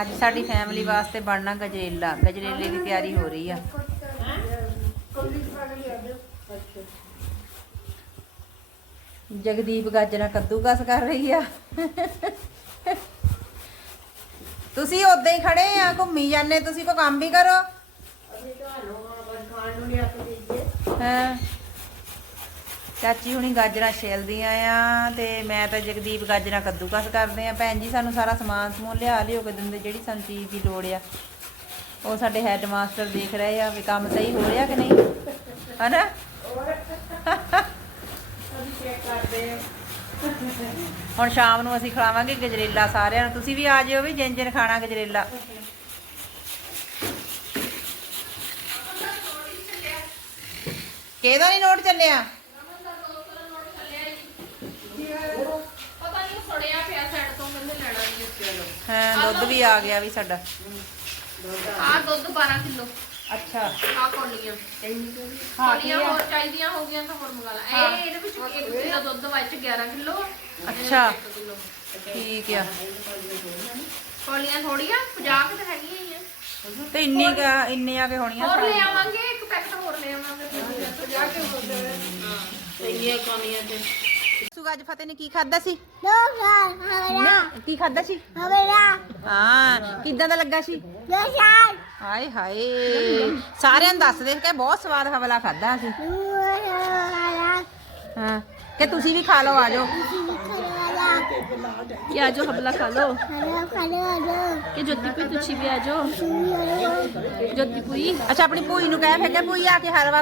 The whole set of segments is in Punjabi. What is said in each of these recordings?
ਅੱਜ ਸਾਡੀ ਫੈਮਿਲੀ ਵਾਸਤੇ ਬਣਨਾ ਗਜਰੇਲਾ। ਗਜਰੇਲੇ ਦੀ ਤਿਆਰੀ ਹੋ ਰਹੀ ਆ। ਜਗਦੀਪ ਗਾਜਰਾਂ ਕੱਦੂਕਸ ਕਰ ਰਹੀ ਆ। ਤੁਸੀਂ ਉਦਾਂ ਹੀ ਖੜੇ ਆ ਘੁੰਮੀ ਜਾਂਦੇ ਤੁਸੀਂ ਕੋਈ ਕੰਮ ਵੀ ਕਰੋ? ਹਾਂ? ਚਾਚੀ ਹੁਣੀ ਗਾਜਰਾਂ ਛਿਲਦੀਆਂ ਆ ਤੇ ਮੈਂ ਤਾਂ ਜਗਦੀਪ ਗਾਜਰਾਂ ਕੱਦੂਕਸ ਕਰਦੇ ਆ। ਭੈਣ ਜੀ, ਸਾਨੂੰ ਸਾਰਾ ਸਮਾਨ ਸਮੂਨ ਲਿਆ ਲਿਓ ਕੇ ਦਿੰਦੇ, ਜਿਹੜੀ ਸਾਨੂੰ ਚੀਜ਼ ਦੀ ਲੋੜ ਆ। ਉਹ ਸਾਡੇ ਹੈਡ ਮਾਸਟਰ ਦੇਖ ਰਹੇ ਆ ਵੀ ਕੰਮ ਸਹੀ ਹੋ ਰਿਹਾ ਕਿ ਨਹੀਂ। ਹਨਾ? ਹੁਣ ਸ਼ਾਮ ਨੂੰ ਅਸੀਂ ਖਿਲਾਵਾਂਗੇ ਗਜਰੇਲਾ ਸਾਰਿਆਂ ਨੂੰ। ਤੁਸੀਂ ਵੀ ਆ ਜਿਓ ਵੀ ਜਿੰਨ ਜਿੰਨ ਖਾਣਾ ਗਜਰੇਲਾ। ਕਿਹਦਾ ਨਹੀਂ ਨੋਟ ਚੱਲਿਆ ਪਤਾ ਨਹੀਂ ਫੜਿਆ ਪਿਆ ਸਾਈਡ ਤੋਂ ਕਹਿੰਦੇ ਹਾਂ ਦੁੱਧ ਵੀ ਆ ਗਿਆ ਵੀ ਸਾਡਾ। ਆ ਦੁੱਧ 12 ਕਿਲੋ। ਅੱਛਾ। ਆ ਕੋਲੀਆਂ। ਕੋਲੀਆਂ ਹੋਰ ਚਾਹੀਦੀਆਂ ਹੋ ਗਈਆਂ ਤਾਂ ਹੋਰ ਮੰਗਾ ਲਾ। ਇਹ ਇਹਦੇ ਵਿੱਚ 1 ਕਿਲੋ ਦੁੱਧ ਵਿੱਚ 11 ਕਿਲੋ। ਅੱਛਾ। ਠੀਕ ਆ। ਕੋਲੀਆਂ ਥੋੜੀਆਂ 50 ਕਿ ਤਾਂ ਹੈਗੀਆਂ ਹੀ ਆ। ਤੇ ਇੰਨੀ ਕੁ ਇੰਨੇ ਆ ਕੇ ਹੋਣੀਆਂ ਹੋਰ ਲੈ। ਆਵਾਂਗੇ ਇੱਕ ਪੈਕਟ ਹੋਰ ਲੈ ਆਵਾਂਗੇ। 50 ਕੇ ਹੋਰ ਇੰਨੀਆਂ ਕੋਲੀਆਂ ਤੇ ਸੁਗਾ ਅੱਜ ਫਤਿਹ ਨੇ ਕੀ ਖਾਦਾ ਸੀ ਦੋ ਸਾਲ ਹਵਰਾ ਕੀ ਖਾਦਾ ਸੀ ਹਵਰਾ ਹਾਂ ਕਿੱਦਾਂ ਦਾ ਲੱਗਾ ਸੀ ਦੋ ਸਾਲ ਹਾਏ ਹਾਏ ਸਾਰਿਆਂ ਨੂੰ ਦੱਸ ਦੇ ਕਿ ਬਹੁਤ ਸਵਾਦ ਹਵਲਾ ਖਾਦਾ ਸੀ ਹਵਰਾ ਹਾਂ ਕਿ ਤੁਸੀਂ ਵੀ ਖਾ ਲਓ ਆ ਜਾਓ ਹਵਰਾ कि आ जाओ हमला खा लो ਹਵਰਾ ਹਵਰਾ कि ज्योति पुई तुझी भी आ जाओ ज्योति पुई ਅੱਛਾ ਆਪਣੀ ਭੂਈ ਨੂੰ ਕਹਿ ਫਿਰ ਕਿ ਭੂਈ ਆ ਕੇ ਹਲਵਾ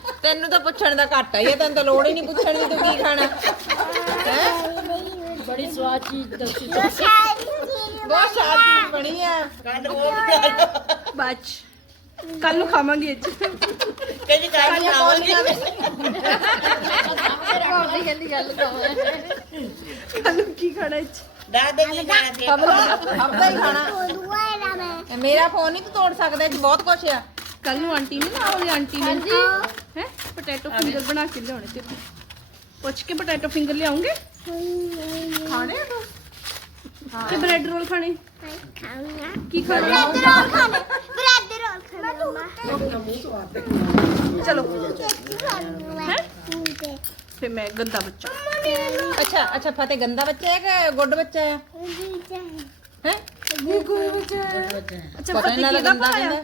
ਤੈਨੂੰ ਤਾਂ ਪੁੱਛਣ ਦਾ ਘੱਟ ਹੀ ਹੈ ਤੈਨੂੰ ਤਾਂ ਲੋੜ ਹੀ ਨਹੀਂ ਪੁੱਛਣ ਦੀ ਤੂੰ ਕੀ ਖਾਣਾ ਹੈ ਬੜੀ ਸਵਾਦ ਚੀਜ਼ ਦੱਸੀ ਬਹੁਤ ਸ਼ਾਦੀ ਬਣੀ ਆ ਕੰਨ ਉਹ ਬਚ ਕੱਲ ਨੂੰ ਖਾਵਾਂਗੇ ਅੱਜ ਕਹਿੰਦੀ ਕਾਹ ਨਹੀਂ ਆਵਾਂਗੀ ਭਾਬੀ ਕਹਿੰਦੀ ਗੱਲ ਕਹੋ ਕੱਲ ਨੂੰ ਕੀ ਖਾਣਾ ਅੱਜ ਦਾ ਨਹੀਂ ਖਾਣਾ ਦੇ ਹੀ ਖਾਣਾ ਮੇਰਾ ਫੋਨ ਨਹੀਂ ਤੋੜ ਸਕਦਾ ਬਹੁਤ ਕੁਛ ਆ ਕੱਲ ਨੂੰ ਆਂਟੀ ਨੇ ਨਾ ਵਾਲੀ ਆਂਟੀ ਨੇ ਹੈ ਪੋਟੈਟੋ ਫਿੰਗਰ ਬਣਾ ਕੇ ਲਿਆਉਣੇ ਤੇ ਪੁੱਛ ਕੇ ਪੋਟੈਟੋ ਫਿੰਗਰ ਲਿਆਉਂਗੇ? ਖਾਣੇ ਆ ਤੂੰ? ਕਿ ਬ੍ਰੈਡ ਰੋਲ ਖਾਣੇ? ਖਾਣਾ ਕੀ ਖਾਣਾ? ਬ੍ਰੈਡ ਰੋਲ ਖਾਣੇ। ਬ੍ਰੈਡ ਰੋਲ ਖਾਣਾ ਮੈਂ ਚਲੋ। ਹੈ? ਫੇ ਮੈਂ ਗੰਦਾ ਬੱਚਾ। ਅੱਛਾ ਅੱਛਾ ਫਤੇ ਗੰਦਾ ਬੱਚਾ ਹੈ ਕਿ ਗੁੱਡ ਬੱਚਾ ਹੈ? ਹੈ। ਗੁੱਡ ਬੱਚਾ ਅੱਛਾ ਫਤੇ ਕਿਹਦਾ ਪਾਇਆ?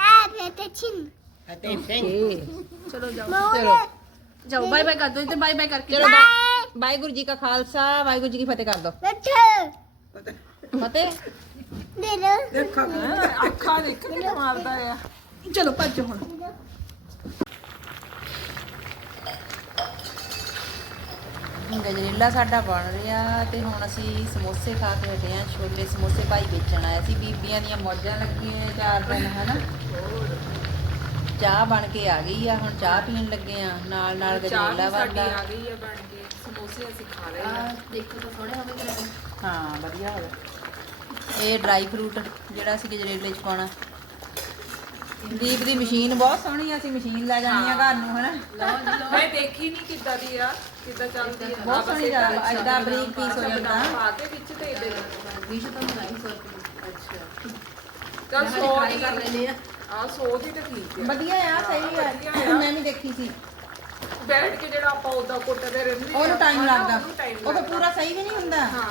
ਸਚਿਨ ਵਾਹਿਗੁਰੂ ਜੀ ਕਾ ਖਾਲਸਾ ਵਾਹਿਗੁਰੂ ਜੀ ਕੀ ਫਤਿਹ ਕਰ ਦੋ ਦੇ ਦੇਖੋ। ਅੱਖਾਂ ਦੇਖ ਕੇ ਮਾਰਦਾ ਆ। ਚਲੋ ਭੱਜੋ ਹੁਣ। ਗਜਰੇਲਾ ਸਾਡਾ ਬਣ ਰਿਹਾ ਤੇ ਹੁਣ ਅਸੀਂ ਸਮੋਸੇ ਖਾ ਕੇ ਹਟੇ ਆ ਛੋਲੇ ਸਮੋਸੇ ਭਾਈ ਵੇਚਣ ਆਇਆ ਸੀ ਬੀਬੀਆਂ ਦੀਆਂ ਮੌਜਾਂ ਲੱਗੀਆਂ ਚਾਰ ਦਿਨ ਹਨਾ? ਚਾਹ ਬਣ ਕੇ ਆ ਗਈ ਆ ਹੁਣ ਚਾਹ ਪੀਣ ਲੱਗੇ ਆ ਨਾਲ ਨਾਲ ਗਜਰੇਲਾ ਬਣਦਾ। ਆ ਗਈ ਆ ਬਣ ਕੇ ਸਮੋਸੇ ਅਸੀਂ ਖਾ ਰਹੇ ਹਾਂ ਆਹ ਦੇਖੋ ਤਾਂ ਸੋਹਣੇ ਹੋ ਗਏ ਹਾਂ ਵਧੀਆ ਹੋ ਇਹ ਡਰਾਈ ਫਰੂਟ ਜਿਹੜਾ ਅਸੀਂ ਗਜਰੇਲੇ ਚ ਪਾਉਣਾ। ਦੀਪ ਦੀ ਮਸ਼ੀਨ ਬਹੁਤ ਸੋਹਣੀ ਆ ਅਸੀਂ ਮਸ਼ੀਨ ਲੈ ਜਾਣੀ ਆ ਘਰ ਨੂੰ ਹਨਾ। ਮੈਂ ਦੇਖੀ ਨਹੀਂ ਕਿੱਦਾਂ ਦੀ ਆ ਕਿੱਦਾਂ ਚੱਲਦੀ ਆ। ਬਹੁਤ ਸੋਹਣੀ ਜ਼ਿਆਦਾ ਐਡਾ ਬਰੀਕ ਪੀਸ ਹੋ ਜਾਂਦਾ। ਪਾ ਕੇ ਵਿੱਚ ਤੇ ਇਹਦੇ ਵੀਸ਼ ਤਾਂ ਨਹੀਂ ਸੋਚ ਅੱਛਾ। ਚੱਲ 100 ਟਰਾਈ ਦੀ ਕਰ ਲੈਂਦੇ ਆ। ਆ 100 ਦੀ ਤਾਂ ਠੀਕ ਹੈ ਵਧੀਆ ਆ ਸਹੀ ਆ। ਮੈਂ ਵੀ ਦੇਖੀ ਸੀ। ਬੈਠ ਕੇ ਜਿਹੜਾ ਆਪਾਂ ਉਦਾਂ ਕੁੱਟਦੇ ਰਹਿੰਦੇ ਉਹਨੂੰ ਟਾਈਮ ਲੱਗਦਾ। ਉਹ ਫਿਰ ਲੱਗਦਾ। ਪੂਰਾ ਸਹੀ ਵੀ ਨਹੀਂ ਹੁੰਦਾ। ਹਾਂ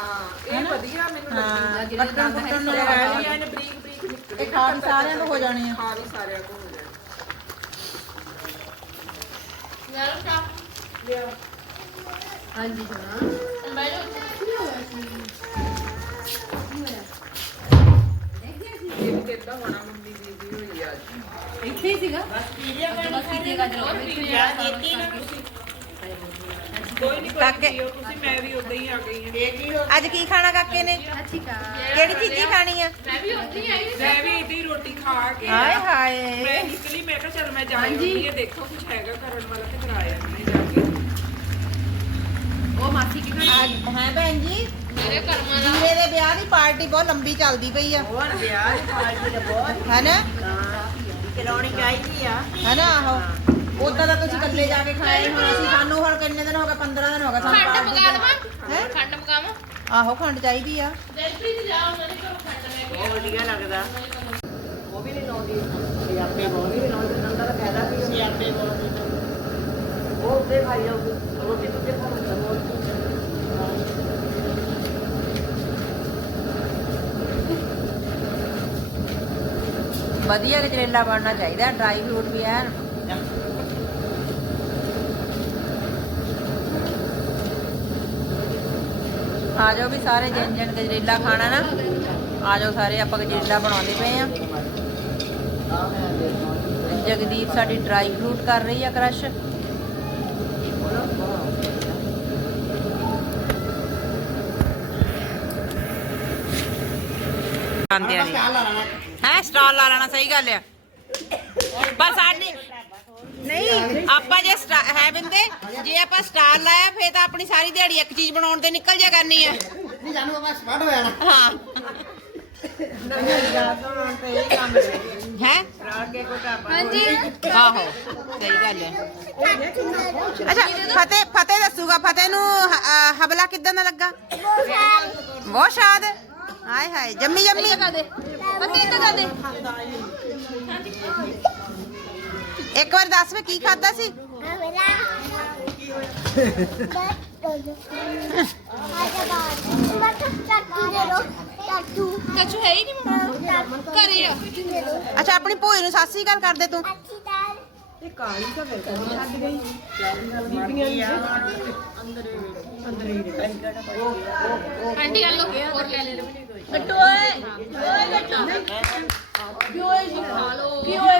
ਇਹ ਵਧੀਆ ਮੈਨੂੰ ਹਾਂ ਲੱਗੀ ਕੱਟਣ ਕੁੱਟਣ ਨੂੰ ਰੈਲੀਆਂ ਨੇ ਬਰੀਕ ਬਰੀਕ ਨਿਕਲੇ ਇਹ ਖਾ ਵੀ ਸਾਰਿਆਂ ਨੂੰ ਹੋ ਜਾਣੀ ਆ। ਖਾ ਵੀ ਸਾਰਿਆਂ ਕੋਲ ਹੋ ਜਾਣਾ। ਯਾਰ ਕਾ ਹਾਂਜੀ ਜਣਾ ਮੈਂ ਇਹ ਕਿੱਦਾਂ ਹੋਣਾ ਮੰਮੀ ਦੀ ਵੀ ਹੋਈ ਆ ਅੱਜ। ਇੱਥੇ ਹੀ ਸੀਗਾ। ਬਸ ਕਿਤੇ ਗਾਜਰ ਹੋਰ ਕੋਈ ਨਹੀਂ ਕਾਕੇ। ਤੁਸੀਂ ਮੈਂ ਵੀ ਉਦਾਂ ਹੀ ਆ ਗਈ ਹਾਂ। ਅੱਜ ਕੀ ਖਾਣਾ ਕਾਕੇ ਨੇ? ਕਿਹੜੀ ਚੀਜ਼ੀ ਖਾਣੀ ਆ? ਮੈਂ ਵੀ ਉੱਥੇ ਹੀ ਆਈ ਸੀ ਮੈਂ ਵੀ ਇੱਦਾਂ ਹੀ ਰੋਟੀ ਖਾ ਕੇ ਹਾਏ ਹਾਏ। ਮੈਂ ਨਿਕਲੀ ਮੈਂ ਕਿਹਾ ਚਲ ਮੈਂ ਜਾ ਆਉਂਦੀ ਇਹ ਦੇਖੋ ਕੁਝ ਹੈਗਾ ਕਰਨ ਵਾਲਾ ਤੇ ਕਰਾਇਆ ਨਹੀਂ ਜਾ ਕੇ। ਉਹ ਮਾਸੀ ਕੀ ਖਾਣੀ ਹੈ ਭੈਣ ਜੀ? ਮੇਰੇ ਕਰਮਾਂ ਦਾ ਦੇ ਵਿਆਹ ਦੀ ਪਾਰਟੀ ਬਹੁਤ ਲੰਬੀ ਚੱਲਦੀ ਪਈ ਆ। ਹੋਰ? ਵਿਆਹ ਦੀ ਪਾਰਟੀ ਤਾਂ ਬਹੁਤ। ਹੈਨਾ? ਚਲਾਉਣੀ ਚਾਹੀਦੀ ਆ। ਹੈਨਾ ਆਹੋ। ਉਦਾਂ ਤਾਂ ਤੁਸੀਂ ਇਕੱਲੇ ਜਾ ਕੇ ਖਾਏ ਹੁਣ ਅਸੀਂ ਸਾਨੂੰ ਹੁਣ ਕਿੰਨੇ ਦਿਨ ਹੋ ਗਏ 15 ਦਿਨ ਹੋ ਗਏ ਸਾਨੂੰ ਖੰਡ party ਮੰਗਾ। ਲਵਾਂ ਹੈਂ? ਖੰਡ ਮੰਗਾਵਾਂ? ਆਹੋ ਖੰਡ ਚਾਹੀਦੀ ਆ। ਦਿਲਪ੍ਰੀਤ ਜਾ ਉਹਨਾਂ ਦੇ ਘਰੋਂ ਖੰਡ ਲੈ ਕੇ ਬਹੁਤ ਵਧੀਆ ਲੱਗਦਾ। ਉਹ ਵੀ ਨਹੀਂ ਲਾਉਂਦੀ। ਸਿਆਪੇ ਬਹੁਤ ਵੀ ਲਾਉਂਦੇ ਨੰਦਾ ਦਾ ਫਾਇਦਾ ਵੀ ਸਿਆਪੇ ਬਹੁਤ ਉਹ ਉੱਤੇ ਖਾਈ ਜਾਊਗੀ। ਰੋਟੀ ਤੁੱਤੇ ਖਾਉਂਦਾ ਰੋਟੀ ਵਧੀਆ ਗਜਰੇਲਾ ਬਣਨਾ ਚਾਹੀਦਾ ਡਰਾਈ ਫਰੂਟ ਵੀ ਐਨ। ਆ ਜਾਓ ਵੀ ਸਾਰੇ ਜਨ ਜਨ ਗਜਰੇਲਾ ਖਾਣਾ ਨਾ। ਆ ਜਾਓ ਸਾਰੇ, ਆਪਾਂ ਗਜਰੇਲਾ ਬਣਾਉਂਦੇ ਪਏ ਆ। ਜਗਦੀਪ ਸਾਡੀ ਡਰਾਈ ਫਰੂਟ ਕਰ ਰਹੀ ਆ ਕ੍ਰਸ਼ ਆਂਦੇ ਆ ਹੈ ਸਟਾਲ ਲਾ ਲੈਣਾ ਸਹੀ ਗੱਲ ਆ। ਪਰ ਸਾਡੇ ਨਹੀਂ ਆਪਾਂ ਜੇ ਹੈ ਬਿੰਦੇ ਜੇ ਆਪਾਂ ਸਟਾਲ ਲਾਇਆ ਫੇਰ ਤਾਂ ਆਪਣੀ ਸਾਰੀ ਦਿਹਾੜੀ ਇੱਕ ਚੀਜ਼ ਬਣਾਉਣ ਤੇ ਨਿਕਲ ਜਾ ਕਰਨੀ ਆ। ਨਹੀਂ ਜਾਨੂੰ ਬਸ ਸਪਾਟ ਹੋ ਜਾਣਾ। ਹਾਂ। ਹੈ? ਹਾਂਜੀ। ਆਹੋ ਸਹੀ ਗੱਲ ਹੈ ਅੱਛਾ ਫਤਿਹ ਫਤਿਹ ਦੱਸੂਗਾ ਫਤਿਹ ਨੂੰ ਹਬਲਾ ਕਿਦਾਂ ਦਾ ਲੱਗਾ? ਬਹੁਤ ਸ਼ਾਦ ਹਾਏ ਹਾਏ ਜੰਮੀ ਜੰਮੀ ਪਤੀ ਤਾਂ ਕਰ ਦੇ ਇੱਕ ਵਾਰ ਦੱਸ ਵੇ ਕੀ ਖਾਦਾ ਸੀ? ਕੱਚੂ ਹੈ ਹੀ ਨਹੀਂ ਮੰਮਾ ਘਰੇ ਆ ਅੱਛਾ ਆਪਣੀ ਭੋਈ ਨੂੰ ਸਾਸੀ ਗੱਲ ਕਰਦੇ ਤੂੰ। ਅੱਛੀ ਦਾਲ ਆਂਟੀ ਆ ਲੋ ਹੋਰ ਲੈ ਲੈ ਗੱਟੂ ਓਏ ਓਏ ਗੱਟੂ ਕੀ ਓਏ ਜੀ ਖਾ ਲੋ ਕੀ ਓਏ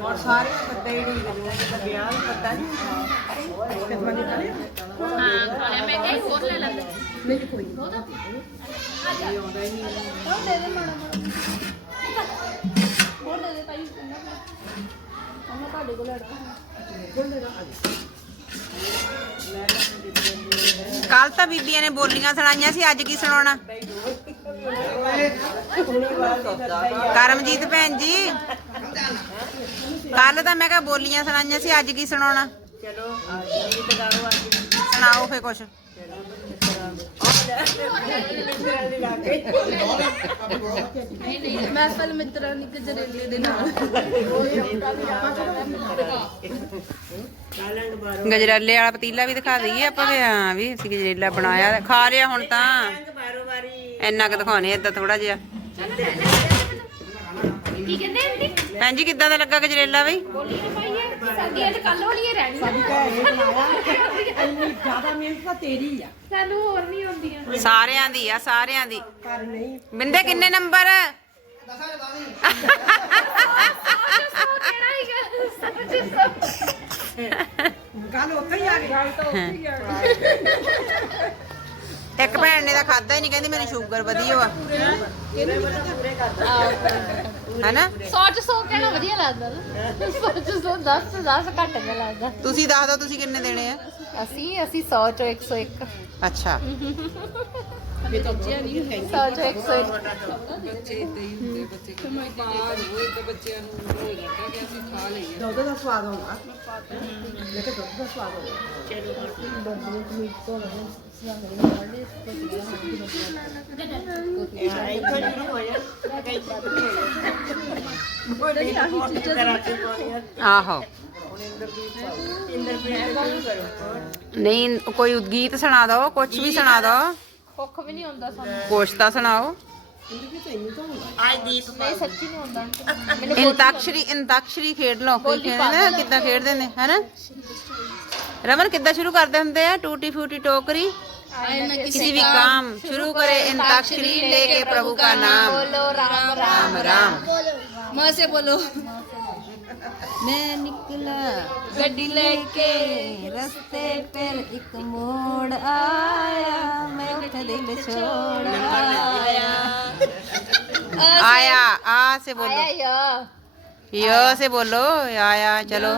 ਔਰ ਸਾਰੇ ਪੱਤੇ ਹੀ ਨਹੀਂ ਕਰਦੇ ਵਿਆਹ ਦਾ ਪਤਾ ਨਹੀਂ ਹਾਂ ਖਾ ਲਿਆ ਮੈਂ ਕਿਹਾ ਹੋਰ ਲੈ ਲੈਂਦੇ ਹੋਰ ਦੇ ਦੇ ਤਾਈ ਉਹਨਾਂ ਤੁਹਾਡੇ ਕੋਲ ਲੈਣਾ ਕੱਲ ਤਾਂ ਬੀਬੀਆਂ ਨੇ ਬੋਲੀਆਂ ਸੁਣਾਈਆਂ ਸੀ, ਅੱਜ ਕੀ ਸੁਣਾਉਣਾ? ਕਰਮਜੀਤ ਭੈਣ ਜੀ ਕੱਲ ਤਾਂ ਮੈਂ ਕਿਹਾ ਬੋਲੀਆਂ ਸੁਣਾਈਆਂ ਸੀ, ਅੱਜ ਕੀ ਸੁਣਾਉਣਾ? ਚਲੋ ਸੁਣਾਓ ਫੇ ਕੁਛ। ਮਿੱਤਰਾਂ ਦੀ ਗਜਰੇਲੇ ਦੇ ਨਾਲ। ਟੈਲੈਂਟ ਬਾਰੋ ਗਜਰੇਲੇ ਵਾਲਾ ਪਤੀਲਾ ਵੀ ਦਿਖਾ ਦਈਏ ਆਪਾਂ ਵੀ ਹਾਂ ਵੀ ਅਸੀਂ ਗਜਰੇਲਾ ਬਣਾਇਆ ਖਾ ਲਿਆ ਹੁਣ ਤਾਂ। ਇੰਨਾ ਕੁ ਦਿਖਾਉਣੇ ਏਦਾਂ ਥੋੜਾ ਜਿਹਾ। ਕੀ ਕਹਿੰਦੇ ਆਂਟੀ? ਭੈਣ ਜੀ ਕਿੱਦਾਂ ਦਾ ਲੱਗਾ ਗਜਰੇਲਾ ਬਈ? ਬੋਲੀਆਂ ਪਾਈਏ ਸਾਡੀਆਂ ਤੇ ਕੱਲ ਵਾਲੀਆਂ ਰਹਿਣੀਆਂ ਇੰਨੀ ਜ਼ਿਆਦਾ ਮਿਹਨਤ ਤਾਂ ਤੇਰੀ ਆ। ਸਾਨੂੰ ਹੋਰ ਨਹੀਂ ਆਉਂਦੀਆਂ ਸਾਰਿਆਂ ਦੀ ਆ ਸਾਰਿਆਂ ਦੀ। ਪਰ ਨਹੀਂ। ਬਿੰਦੇ ਕਿੰਨੇ ਨੰਬਰ? ਕਿਹੜਾ ਹੀਗਾ ਸੱਚ ਸੱਚ ਗੱਲ ਉੱਥੇ ਹੀ ਆ ਗਈ। ਇੱਕ ਭੈਣ ਨੇ ਤਾਂ ਖਾਦਾ ਹੀ ਨਹੀਂ ਕਹਿੰਦੀ ਮੇਰੀ ਸ਼ੂਗਰ ਵਧੀ ਵਾ। ਹੈਨਾ? ਸੌ ਚ ਸੌ ਕਹਿਣਾ ਵਧੀਆ ਲੱਗਦਾ ਨਾ। ਸੌ ਚ ਸੌ 10 10 ਘੱਟ ਗਿਆ ਲੱਗਦਾ। ਤੁਸੀਂ ਦੱਸ ਦਿਓ ਤੁਸੀਂ ਕਿੰਨੇ ਦੇਣੇ ਆ? ਅਸੀਂ ਅਸੀਂ 100 ਚੋਂ 101 ਅੱਛਾ। 100 ਚੋਂ 101 ਦੁੱਧ ਦਾ ਸਵਾਦ ਹੋਣਾ ਮੈਂ ਕਿ ਦੁੱਧ ਦਾ ਸਵਾਦ ਹੋਣਾ ਆਹੋ ਨਹੀਂ ਕੋਈ ਗੀਤ ਸੁਣਾ ਦਿਓ ਕੁਝ ਵੀ ਸੁਣਾ ਦਿਓ ਭੁੱਖ ਵੀ ਨਹੀਂ ਹੁੰਦਾ ਸਾਨੂੰ ਕੁਛ ਤਾਂ ਸੁਣਾਓ ਅੱਜ ਦੀਪ ਨਹੀਂ ਸੱਚੀ ਨਹੀਂ ਹੁੰਦਾ ਇੰਤਾਕਸ਼ਰੀ ਇੰਤਾਕਸ਼ਰੀ ਖੇਡ ਲਓ ਕੋਈ ਖੇਡਦੇ ਨਾ ਕਿੱਦਾਂ ਖੇਡਦੇ ਨੇ ਹੈਨਾ ਰਮਨ ਕਿੱਦਾਂ ਸ਼ੁਰੂ ਕਰਦੇ ਹੁੰਦੇ ਆ ਟੂਟੀ ਫੂਟੀ ਟੋਕਰੀ किसी भी काम शुरू करे इंताक्षरी लेके प्रभु का नाम ਬੋਲੋ ਰਾਮ ਰਾਮ राम राम ਮਾਂ ਸੇ ਬੋਲੋ मैं निकला ਗੱਡੀ ਲੈ ਕੇ रस्ते पर एक मोड़ आया मैं उठ दिल छोड़ आया आया आ से बोलो ਆਇਆ ਯਾ यो से बोलो आया चलो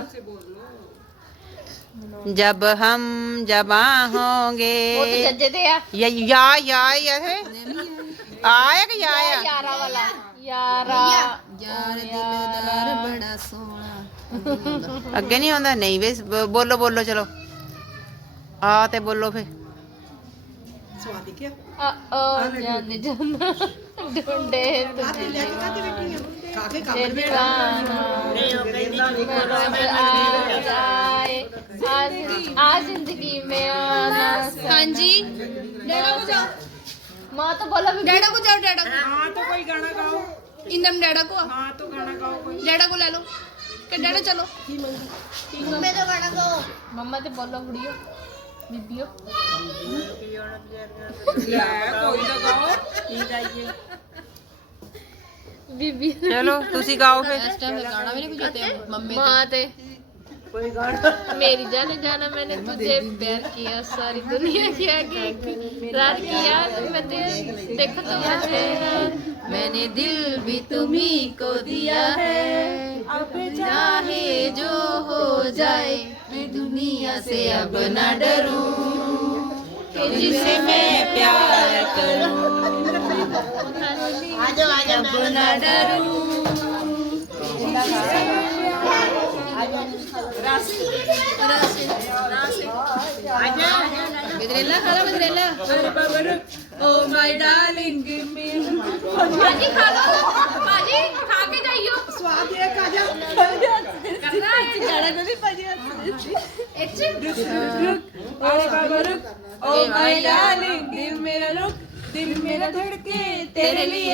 जब हम जबा ਉਹ ਤੇ होंगे ਜੱਜੇ ਤੇ ਆ या या या या है आया कि या आया ਯਾਰਾ ਵਾਲਾ ਯਾਰਾ यार दिलदार बड़ा सोना ਅੱਗੇ ਨਹੀਂ ਆਉਂਦਾ ਨਹੀਂ ਵੇ ਬ- ਬੋਲੋ ਬੋਲੋ ਚਲੋ ਆ ਤੇ ਬੋਲੋ ਫੇ ਸਵਾਦ ਹੀ ਕਿਆ ਆ ਓ ਜਾਨ ਜਾਨ ਢੂੰਡੇ ਤੁਝੇ ਖਾ ਕੇ ਕੰਮ ਦਿਲ ਰਾਣਾ ਨਹੀਂ ਉਹ ਕਹਿੰਦੀ जाए आज आज जिंदगी में आना हाँ जी डैडा को जाओ माँ तो बोला भी डैडा को जाओ डैडा हाँ तो कोई गाना गाओ इंदम डैडा को हाँ तो गाना गाओ कोई डैडा को ले लो के डैडा चलो ਮੈਂ ਤਾਂ ਗਾਣਾ ਗਾਓ मम्मा तो बोलो गुड़ियो बीबियो ले कोई तो गाओ ਠੀਕ ਆਈਏ बीबी ਚਲੋ ਤੁਸੀਂ ਗਾਓ ਫੇ माँ ते ਕੋਈ ਗਾਣਾ मेरी जाने जाना मैंने तुझे प्यार किया सारी दुनिया की आगे एक रात किया मैं तेरे देखो तो मुझे मैंने दिल भी तुम्ही को दिया है अब चाहे जो हो जाए मैं दुनिया से अब न डरूं तुझसे मैं प्यार करूं अब न डरूं గదిరెల్లా కాలం గదిరెల్లా ఓ మై డార్లింగ్ గివ్ మీ ਭਾਜੀ ਖਾ ਲਓ ਭਾਜੀ ਖਾ ਕੇ ਜਾਈਓ ਸਵਾਦ ਇਹ ਖਾ ਜਾ ਕਰਨਾ ਇਹ ਜਾਣਾ ਨਹੀਂ ਭਾਜੀ ਇੱਚ ਰੁਕ ਆਰੇ ਬਾਬਾ ਰੁਕ ਓ ਮਾਈ ਡਾਰਲਿंग ਦਿਲ ਮੇਰਾ ਰੁਕ ਦਿਲ ਮੇਰਾ ਧੜਕੇ ਤੇਰੇ ਲਈ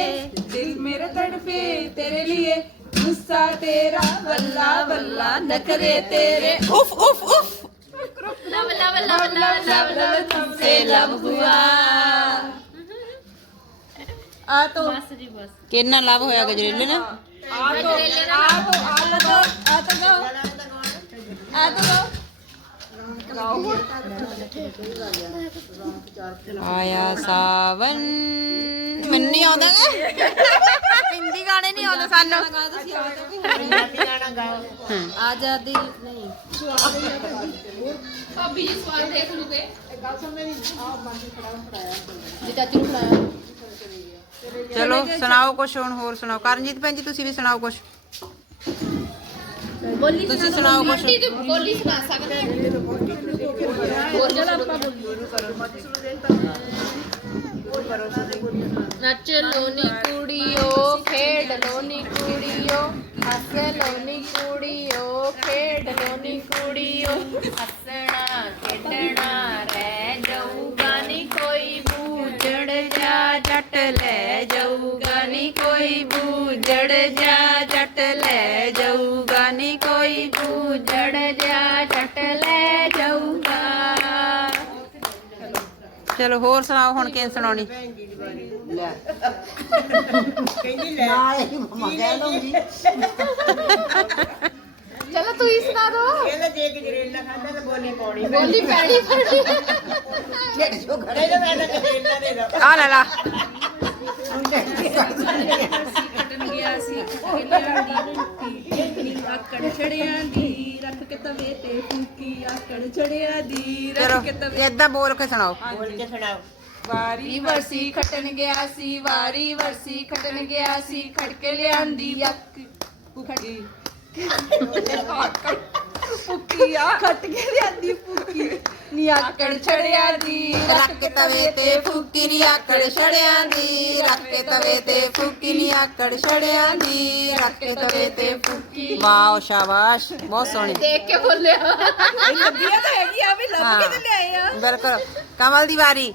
ਦਿਲ ਮੇਰਾ ਤੜਫੇ ਤੇਰੇ ਲਈ ਗੁੱਸਾ ਤੇਰਾ ਵੱਲਾ ਵੱਲਾ ਨਖਰੇ ਤੇਰੇ। ਉਫ ਉਫ ਉਫ। Love love love love love love ਤੁਮਸੇ love ਹੁਆ। ਆ ਤੋ ਬਸ ਜੀ ਬਸ। ਕਿੰਨਾ ਲਾਭ ਹੋਇਆ ਗਜਰੇਲੇ ਨਾ ਆ ਤੋ ਆ ਤੋ ਆ ਲੋ ਆ ਤੋ ਗਾਓ ਆ ਤੋ ਗਾਓ ਆਇਆ ਸਾਵਨ। ਮੰਨੀ ਨਹੀਂ ਆਉਂਦਾ ਗਾਣੇ ਨਹੀਂ ਆਉਂਦੇ ਸਾਨੂੰ। ਆਜ਼ਾਦੀ ਨਹੀਂ। ਭਾਬੀ ਜੀ ਸਵਾਲ ਦੇਖ ਚਲੋ ਸੁਣਾਓ ਕੁਛ ਹੁਣ ਹੋਰ ਸੁਣਾਓ। ਕਰਨਜੀਤ ਭੈਣ ਜੀ ਤੁਸੀਂ ਵੀ ਸੁਣਾਓ ਕੁਛ? ਤੁਸੀਂ ਸੁਣਾਓ ਕੁਛ? ਬੋਲੀ ਸੁਣਾ ਸਕਦੇ ਹੋ। ਹੋਰ ਜਲਾ ਆਪਾਂ ਬੋਲੀ ਕਰੋ ਮਤ ਸੁਣੋ ਦੇਖਤਾ ਨੱਚ ਲੋਨੀ ਕੁੜੀਓ ਖੇਡ ਲੋਨੀ ਕੁੜੀਓ ਹੱਸ ਲੋਨੀ ਕੁੜੀਓ ਖੇਡ ਲੋਨੀ ਕੁੜੀਓ। ਹੱਸਣਾ ਖੇਡਣਾ ਰਹਿ ਜਾਊਗਾ ਨੀ ਕੋਈ, ਬੂਝੜ ਜਾ ਜੱਟ ਲੈ ਜਾਊਗਾ। ਚਲੋ ਹੋਰ ਸੁਣਾਓ ਹੁਣ ਕਿਨ ਸੁਣਾਉਣੀ? ਲੈ। ਕਹਿੰਦੀ ਲੈ। ਨਾਲ ਹੀ ਮਮਾ ਕਹਿ ਲਉਂਗੀ ਚਲੋ ਤੂੰ ਹੀ ਸੁਣਾ ਦੋ। ਕਹਿੰਦਾ ਜੇ ਗਜਰੇਲਾ ਖਾਂਦਾ ਤਾਂ ਬੋਲੀ ਪਾਉਣੀ ਬੋਲੀ ਪੈਣੀ ਪੜੀ ਢਿੱਡ ਚੋਂ ਖੜੇ ਤਾਂ ਮੈਂ ਤਾਂ ਗਜਰੇਲਾ ਦੇ ਦੋ। ਆ ਲੈ ਲਾ। ਕੱਟਣ ਗਿਆ ਸੀ। ਕਿਲਿਆਂ ਦੀ ਰੋਟੀ ਆਕੜ ਛੜਿਆਂ ਦੀ ਰੱਖ ਕੇ ਤਵੇ ਤੇ ਚੜਿਆ ਦੀ ਚਲੋ ਰੱਖ ਕੇ ਤਵੇ ਏਦਾਂ ਬੋਲ ਕੇ ਸੁਣਾਓ। ਬੋਲ ਕੇ ਸੁਣਾਓ। ਵਾਰੀ ਵਰਸੀ ਖਟਣ ਗਿਆ ਸੀ ਵਾਰੀ ਵਰਸੀ ਖਟਣ ਗਿਆ ਸੀ ਖੜਕੇ ਲਿਆਂਦੀ ਅੱਕ ਫੁੱਕੀ ਫੁੱਕੀ ਆ ਖਟ ਕੇ ਲਿਆਂਦੀ ਫੁੱਕੀ ਨੀ ਆਕੜ ਛੜਿਆ ਦੀ ਰੱਖ ਕੇ ਤਵੇ ਤੇ ਫੂਕੀ ਨੀ ਆਕੜ ਛੜਿਆਂ ਦੀ ਰੱਖ ਕੇ ਤਵੇ ਤੇ ਫੂਕੀ ਨੀ ਆਕੜ ਛੜਿਆਂ ਦੀ ਰੱਖ ਕੇ ਤਵੇ ਤੇ ਫੂਕੀ ਵਾਓ ਸ਼ਾਬਾਸ਼ ਬਹੁਤ ਸੋਹਣੀ ਦੇਖ ਕੇ ਬੋਲਿਆ ਲੱਗੀਆਂ ਤਾਂ ਹੈਗੀ ਆ ਵੀ ਲੱਭ ਕੇ ਤੇ ਲਿਆਏ ਆ ਬਿਲਕੁਲ ਕਮਲ ਦੀ ਵਾਰੀ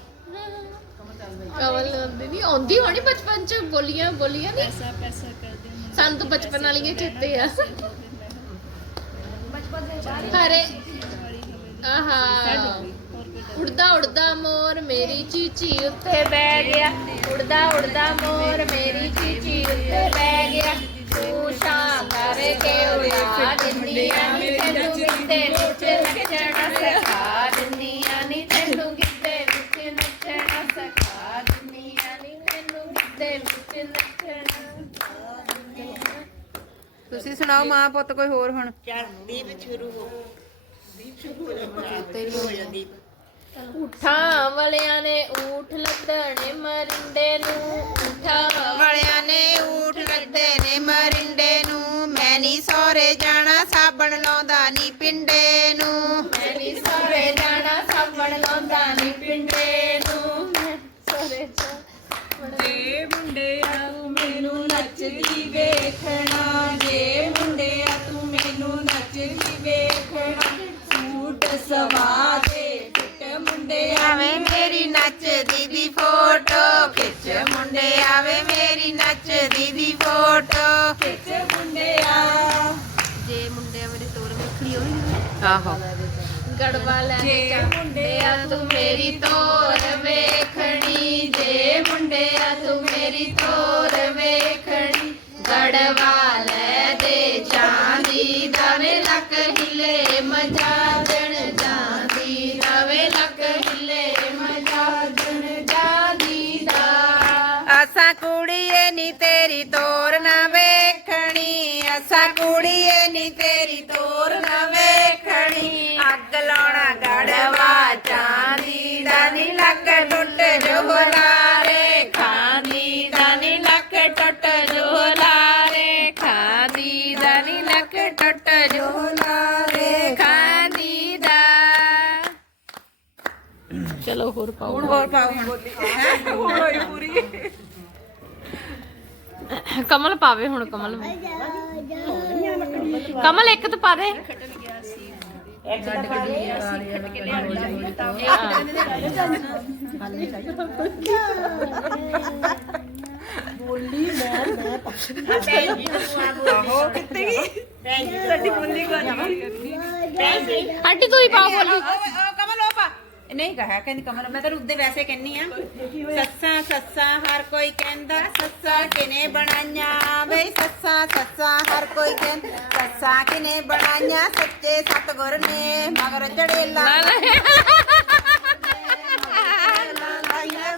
ਕਵਲ ਆਉਂਦੀ ਨਹੀਂ ਆਉਂਦੀ ਹੋਣੀ ਬਚਪਨ ਚ ਬੋਲੀਆਂ ਬੋਲੀਆਂ ਨਹੀਂ ਪੈਸਾ ਪੈਸਾ ਕਰਦੇ ਹਾਂ ਸਾਨੂੰ ਤਾਂ ਬਚਪਨ ਵਾਲੀਆਂ ਚੇਤੇ ਆ ਹਰੇ ਆਹਾ। ਉੜਦਾ ਉੜਦਾ ਮੋਰ ਮੇਰੀ ਚੀਚੀ ਉੱਤੇ ਬਹਿ ਗਿਆ। ਉੜਦਾ ਉੜਦਾ ਮੋਰ ਮੇਰੀ ਚੀਚੀ ਉੱਤੇ ਬਹਿ ਗਿਆ। ਤੂੰ ਸ਼ਾਮ ਕਰਕੇ ਉਡਾ ਦਿੰਦੀਆਂ ਨੀ ਤੈਨੂੰ ਗਿੱਤੇ ਵਿੱਚ ਸੁਣਾਓ ਮਾਂ ਪੁੱਤ ਕੋਈ ਹੋਰ ਹੁਣ? ਚੱਲ ਦੀਪ ਸ਼ੁਰੂ ਹੋ। ਦੀਪ ਸ਼ੁਰੂ ਹੋ ਜਾ ਤੇਰੀ ਹੋ ਜਾ ਦੀਪ। ਉਠਾਂ ਵਾਲਿਆਂ ਨੇ ਊਠ ਲੱਦਣੇ ਮਰਿੰਡੇ ਨੂੰ। ਉਠਾਂ ਵਾਲਿਆਂ ਨੇ ਊਠ ਲੱਦੇ ਨੇ ਮਰਿੰਡੇ ਨੂੰ। ਮੈਂ ਨਹੀਂ ਸਹੁਰੇ ਜਾਣਾ ਸਾਬਣ ਲਾਉਂਦਾ ਨਹੀਂ ਪਿੰਡੇ ਨੂੰ ਮੈਨੀ ਸਾਰੇ ਜਾਣਾ ਸਾਬਣ ਲਾਉਂਦਾ ਨੀ ਪਿੰਡੇ ਨੂੰ ਮੈਂ ਸਾਰੇ ਜੇ ਮੁੰਡਿਆ ਤੂੰ ਮੈਨੂੰ ਨੱਚਦੀ ਵੇਖਣਾ ਜੇ ਮੁੰਡਿਆ ਤੂੰ ਮੈਨੂੰ ਨੱਚਦੀ ਵੇਖਣਾ ਸੂਟ ਸਵਾ ਦੇ ਫਿੱਟ ਮੁੰਡਿਆ ਆਵੇ ਮੇਰੀ ਨੱਚਦੀ ਦੀ ਫੋਟੋ ਖਿੱਚ ਮੁੰਡੇ ਆਵੇ ਮੇਰੀ ਨੱਚਦੀ ਦੀ ਫੋਟੋ। ਖਿੱਚ ਮੁੰਡਿਆ ਜੇ ਮੁੰਡੇ ਮੇਰੇ ਤੋਰ ਵੇਖਣੀ ਹੋਈ ਆਹੋ। ਗੜਵਾ ਲੈ ਜੇ ਮੁੰਡਿਆ ਤੂੰ ਮੇਰੀ ਤੋਰ ਵੇਖਣੀ। ਜੇ ਮੁੰਡਿਆ ਤੂੰ ਮੇਰੀ ਤੋਰ ਵੇਖਣੀ। ਗੜਵਾ ਲੈ ਦੇ ਚਾਂਦੀ ਦਵੇ ਲੱਕ ਹਿਲੇ ਮਜਾਜਣ ਜਾਂਦੀ ਕੁੜੀਏ ਨੀ ਤੇਰੀ ਤੋਰ ਨਾ ਵੇਖਣੀ। ਅੱਗ ਲਾਉਣਾ ਗੜਵਾ ਚਾਂਦੀ ਦਾ ਨੀ ਲੱਕ ਟੁੱਟ ਜੋਲਾਰੇ ਖਾਂਦੀ ਦਾ ਨੀ ਲੱਕ ਟੁੱਟ ਜੋਲਾਰੇ ਖਾਂਦੀ ਦਾ ਨੀ ਲੱਕ ਟੁੱਟ ਜੋਲਾਰੇ ਖਾਂਦੀ ਦਾ। ਚਲੋ ਹੋਰ ਪਾਓ। ਹੋਰ ਪਾਓ ਹੁਣ ਹੋਈ ਪੂਰੀ। ਕਮਲ ਪਾਵੇ ਹੁਣ ਕਮਲ। ਕਮਲ, ਇੱਕ ਤਾਂ ਪਾ ਦੇ। ਇੱਕ ਤਾਂ ਪਾ ਦੇ ਭੈਣ ਜੀ ਨੂੰ ਆ ਬੋਲੀ। ਆਹੋ ਕਿੱਥੇ ਗਈ ਭੈਣ ਜੀ ਸਾਡੀ ਬੋਲੀ ਗੱਲ ਭੈਣ ਜੀ ਆਂਟੀ ਤੂੰ ਹੀ ਪਾ ਬੋਲੀ ਕਮਲ, ਉਹ ਪਾ। ਨਹੀਂ ਕਹਾ ਕਹਿੰਦੀ ਕਮਲ ਮੈਂ ਤਾਂ ਉੱਦੇ ਵੈਸੇ ਕਹਿੰਨੀ ਆ ਸੱਸਾਂ ਸੱਸਾਂ ਹਰ ਕੋਈ ਕਹਿੰਦਾ ਸੱਸਾਂ ਕਿਨੇ ਬਣਾਈਆਂ ਬਈ ਸੱਸਾਂ ਸੱਸਾਂ ਹਰ ਕੋਈ ਕਹਿੰਦਾ ਸੱਸਾਂ ਕਿਨੇ ਬਣਾਈਆਂ ਸੱਚੇ ਸਤਗੁਰ ਨੇ ਮਗਰ ਚੜੇਲਾ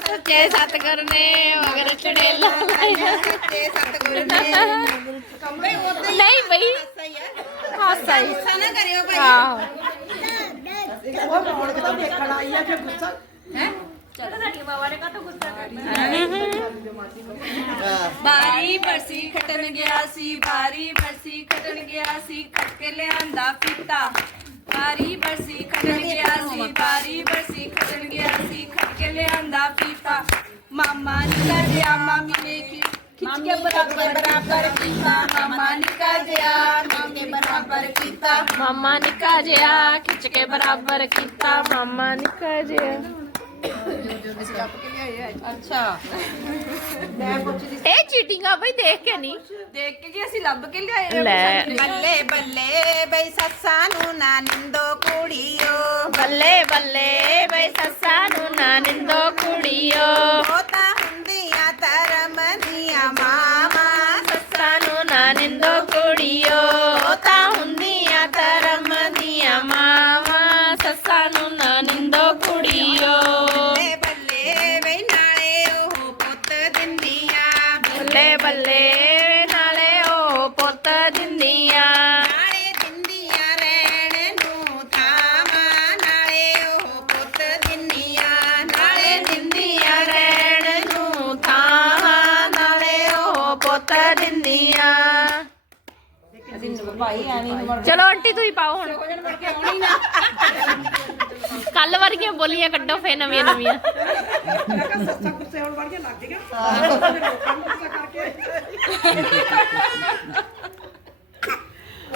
ਸੱਚੇ ਸਤਗੁਰ ਨੇ ਮਗਰ ਚੜੇਲਾ ਲਾਇਆ ਸੱਚੇ ਸਤਗੁਰ ਨੇ ਬਈ ਉਹਦੇ ਹੀ ਨਹੀਂ ਬਈ ਹਾਸਾ ਹੀ ਆ ਹਾਸਾ ਹੀ ਗੁੱਸਾ ਨਾ ਕਰਿਓ ਭਾਈ ਆਹੋ ਬਾਰੀ ਬਰਸੀ ਖਟਣ ਗਿਆ ਸੀ ਬਾਰੀ ਬਰਸੀ ਖਟਣ ਗਿਆ ਸੀ ਖਟ ਕੇ ਲਿਆਂਦਾ ਫੀਤਾ ਬਾਰੀ ਬਰਸੀ ਖਟਣ ਗਿਆ ਸੀ ਬਾਰੀ ਬਰਸੀ ਖਟਣ ਗਿਆ ਸੀ ਖਟ ਕੇ ਲਿਆਂਦਾ ਫੀਤਾ ਮਾਮਾ ਨਿਕਾ ਜਿਆ ਮਾਮੀ ਨੇ ਖਿ- ਖਿੱਚ ਕੇ ਬਰਾਬਰ ਬਰਾਬਰ ਕੀਤਾ ਮਾਮਾ ਨਿਕਾ ਜਿਆ ਮਾਮੀ ਨੇ ਬਰਾਬਰ ਕੀਤਾ ਮਾਮਾ ਨਿੱਕਾ ਜਿਹਾ ਖਿੱਚ ਕੇ ਬਰਾਬਰ ਕੀਤਾ ਮਾਮਾ ਨਿੱਕਾ ਜਿਹਾ। ਅੱਛਾ। ਇਹ ਚੀਟਿੰਗ ਆ ਬਈ ਦੇਖ ਕੇ ਨਹੀਂ। ਦੇਖ ਕੇ ਜੀ ਅਸੀਂ ਲੱਭ ਕੇ ਲਿਆਏ ਲੈ। ਬੱਲੇ ਬੱਲੇ ਬਈ ਸੱਸਾਂ ਨੂੰ ਨਾ ਨਿੰਦੋ ਕੁੜੀਓ। ਬੱਲੇ ਬੱਲੇ ਬਈ ਸੱਸਾਂ ਨੂੰ ਨਾ ਨਿੰਦੋ ਕੁੜੀਓ। ਉਹ ਤਾਂ ਦਿੰਦੀਆਂ ਭਾਈ ਐਵੇਂ ਨੀ ਮੁੜ ਚਲੋ ਆਂਟੀ ਤੁਸੀਂ ਪਾਓ ਹੁਣ। ਕੱਲ ਵਰਗੀਆਂ ਬੋਲੀਆਂ ਕੱਢੋ ਫੇ ਨਵੀਆਂ ਨਵੀਆਂ।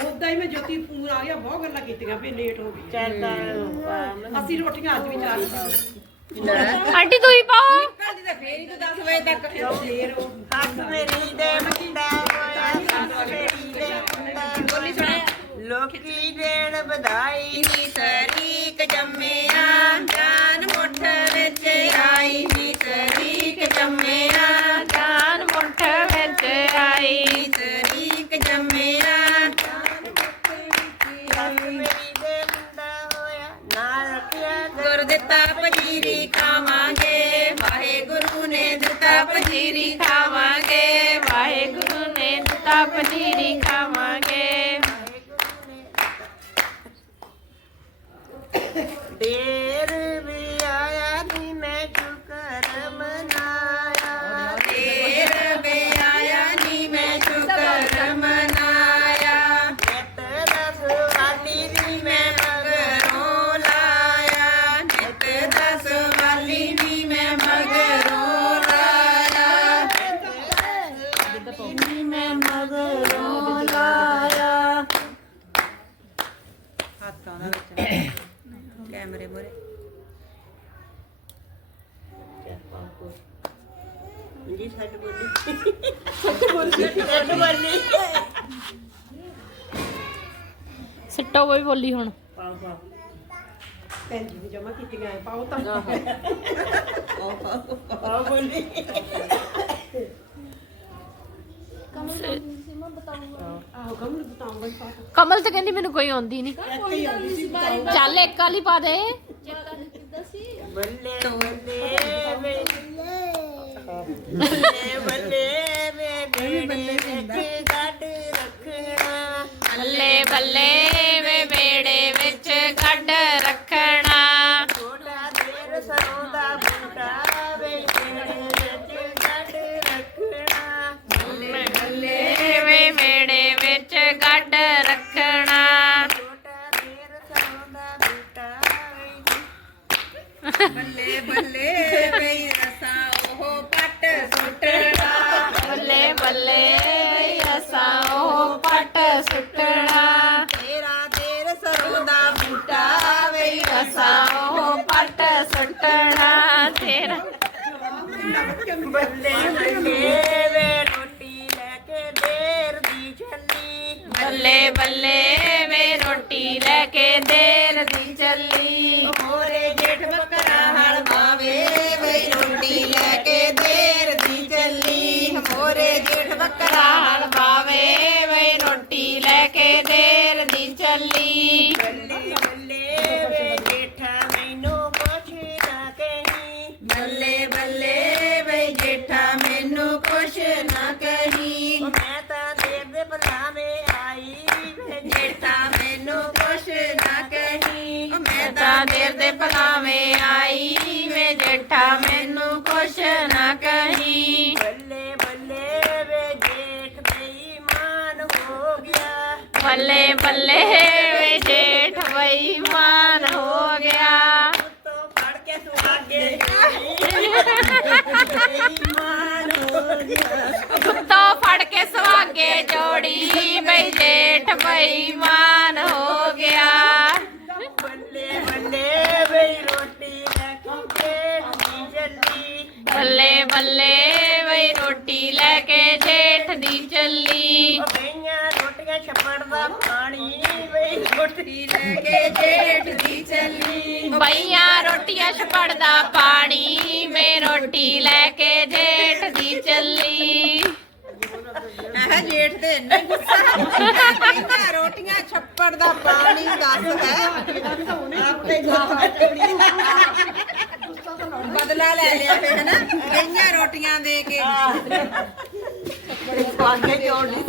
ਉਦਾਂ ਹੀ ਮੈਂ ਜੋਤੀ ਫੋਨ ਆ ਗਿਆ ਬਹੁਤ ਗੱਲਾਂ ਕੀਤੀਆਂ ਵੀ ਲੇਟ ਹੋ ਗਈ ਚੱਲ ਅਸੀਂ ਰੋਟੀਆਂ ਅੱਜ ਵੀ ਚਾਰ ਆਂਟੀ ਤੁਸੀਂ ਪਾਓ। ਤਾਂ ਫੇਰ ਹੀ ਤੂੰ 10 ਵਜੇ ਤੱਕ। ਫੇਰ ਉਹ ਹੱਥ ਮੇਰੀ ਦੇ ਮੁੰਡਾ ਹੋਇਆ ਹੱਥ ਮੇਰੀ ਦੇ ਮੁੰਡਾ ਬੋਲੀ ਸੁਣਿਆ? ਲੋਕੀ ਦੇਣ ਵਧਾਈ ਨੀ ਸਰੀਕ ਜੰਮਿਆ ਜਾਨ ਮੁੱਠ ਵਿੱਚ ਆਈ। ਸੱਟ ਬੋਲੀ ਸੱਟ ਬੋਲੀ ਸੱਟ ਬੋਲੀ ਸਿੱਟੋ ਕੋਈ ਬੋਲੀ ਹੁਣ। ਪਾਓ ਪਾਓ ਭੈਣ ਜੀ ਨੇ ਜਮਾ ਕੀਤੀਆਂ ਐ ਪਾਓ ਤਾਂ। ਪਾਓ ਬੋਲੀ। ਆਹੋ ਕਮਲ ਬਤਾਉਂਗਾ ਹੀ ਪਾ। ਕਮਲ ਤਾਂ ਕਹਿੰਦੀ ਮੈਨੂੰ ਕੋਈ ਆਉਂਦੀ ਨਹੀਂ ਚੱਲ ਇੱਕ ਵਾਲੀ ਪਾ ਦੇ। ਬੱਲੇ ਬੱਲੇ ਵੇ। ਬੱਲੇ ਬੱਲੇ ਵੇ ਬੇੜੇ ਵਿੱਚ ਗੱਡ ਰੱਖਣਾ। ਬੱਲੇ ਬੱਲੇ ਵੇ ਬੇੜੇ ਭਲਾਵੇਂ ਆਈ ਵੇ ਜੇਠਾ ਮੈਨੂੰ ਕੁਛ ਨਾ ਕਹੀ। ਬੱਲੇ ਬੱਲੇ ਵੇ ਜੇਠ ਬੇਈਮਾਨ ਹੋ ਗਿਆ। ਬੱਲੇ ਬੱਲੇ ਵੇ ਜੇਠ ਬੇਈਮਾਨ ਹੋ ਗਿਆ। ਤੋਂ ਫੜ ਕੇ ਸੁਹਾਗੇ ਬੇਈਮਾਨ ਹੋ ਗਿਆ ਕੁੱਤੋਂ ਫੜ ਕੇ ਸਵਾਗੇ ਜੋੜੀ ਬਈ ਜੇਠ ਬੇਈਮਾਨ ਹੋ ਗਿਆ। ਬੱਲੇ ਬਈ ਰੋਟੀ ਲੈ ਕੇ ਜੇਠ ਦੀ ਚੱਲੀ। ਗਈਆਂ ਰੋਟੀਆਂ ਛੱਪੜ ਦਾ ਪਾਣੀ ਵੇ ਰੋਟੀ ਲੈ ਕੇ ਜੇਠ ਦੀ ਚੱਲੀ। ਬਈਆਂ ਰੋਟੀਆਂ ਛਪੜਦਾ ਪਾਣੀ ਮੇ ਰੋਟੀ ਲੈ ਕੇ ਜੇਠ ਦੀ ਚੱਲੀ। ਆਹ ਜੇਠ ਤੇ ਇੰਨਾ ਹੀ ਗੁੱਸਾ ਕਹਿੰਦਾ ਰੋਟੀਆਂ ਛੱਪੜ ਦਾ ਪਾਣੀ ਦੱਸ ਹੈ। ਆਪੇ ਬਦਲਾ ਲੈ ਲਿਆ ਫੇ ਹਨਾ? ਗਈਆਂ ਰੋਟੀਆਂ ਦੇ ਕੇ। ਪਾਗੇ ਜੋੜ ਲਈ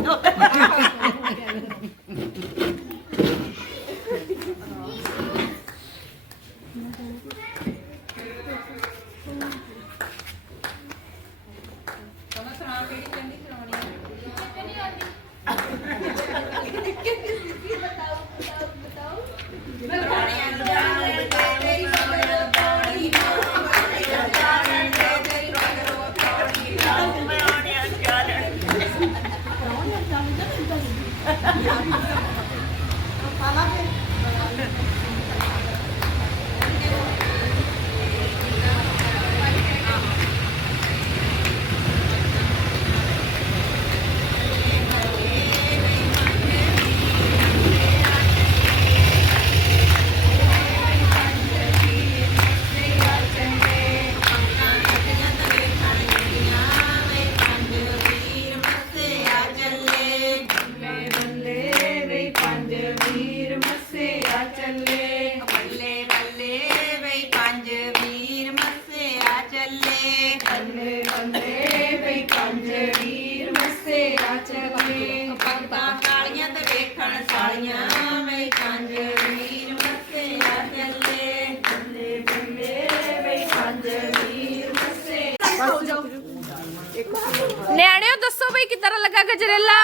ਕਿੱਦਾਂ ਦਾ ਲੱਗਾ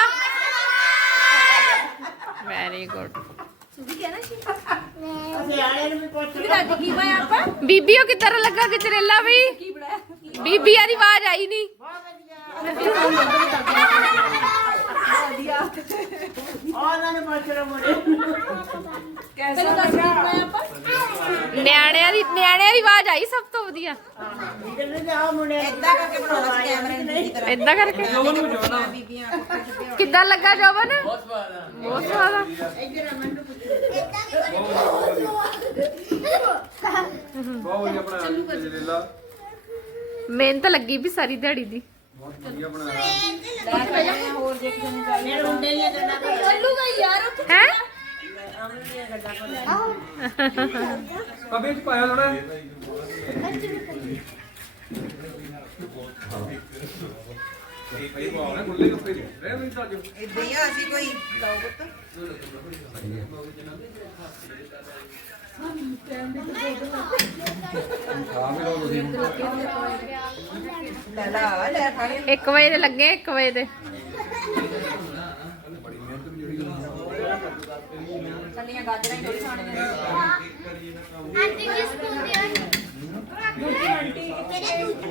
ਵੈਰੀ ਗੁੱਡ ਸਿਆਣੇ ਨੂੰ ਬੀਬੀਓ ਕਿੱਦਾਂ ਲੱਗਾ ਗਜਰੇਲਾ ਬਈ ਬੀਬੀ ਦੀ ਆਵਾਜ਼ ਆਈ ਨਹੀਂ ਉਹਨਾਂ ਨੇ ਪੁੱਛ ਲਓ ਮੁੰਡੇ ਨਿਆਣਿਆਂ ਦੀ ਨਿਆਣਿਆਂ ਦੀ ਆਵਾਜ਼ ਆਈ ਸਭ ਤੋਂ ਵਧੀਆ। ਕਹਿੰਦੇ ਨੇ ਆ ਮੁੰਡੇ ਏਦਾਂ ਕਰਕੇ ਬਣਾਉਣਾ ਸੀ ਕੈਮਰੇ ਨੂੰ ਚੰਗੀ ਤਰ੍ਹਾਂ। ਏਦਾਂ ਕਰਕੇ? ਬੀਬੀਆਂ ਕੋਠੇ ਤੇ ਪਿਓ। ਕਿੱਦਾਂ ਲੱਗਾ ਜੋਬਨ? ਬਹੁਤ ਸਵਾਦ ਆ। ਬਹੁਤ ਸਵਾਦ ਆ। ਬਹੁਤ ਵਧੀਆ ਬਣਾਇਆ ਜਲੇਲਾ ਮਿਹਨਤ ਲੱਗੀ ਵੀ ਸਾਰੀ ਦਿਹਾੜੀ ਦੀ। ਵਧੀਆ ਬਣਾਇਆ ਕਿਸੇ ਨੂੰ ਚਾਹੀਦਾ ਹੈ। ਕਬੇ ਚ ਪਾਇਆ ਥੋੜਾ ਇਹ ਬਾਲ ਨੇ ਗੁੱਲੇ ਕੱਪੜੇ ਰਹਿ ਵੀ ਤਾਂ ਜੋ ਏਦਾਂ ਹੀ ਆ ਅਸੀਂ ਕੋਈ ਲਓ ਪੁੱਤ। ਖਾ 1 ਵਜੇ ਦੇ ਲੱਗੇ 1 ਵਜੇ ਦੇ। ਕੱਲੀਆਂ ਗਾਜਰਾਂ ਹੀ ਥੋੜੀ ਖਾਣੀਆਂ ਆਂਟੀ ਜੀ ਸਕੂਲ ਦੇ ਆਂਟੀ। ਮੇਰੇ ਦੂਜੀ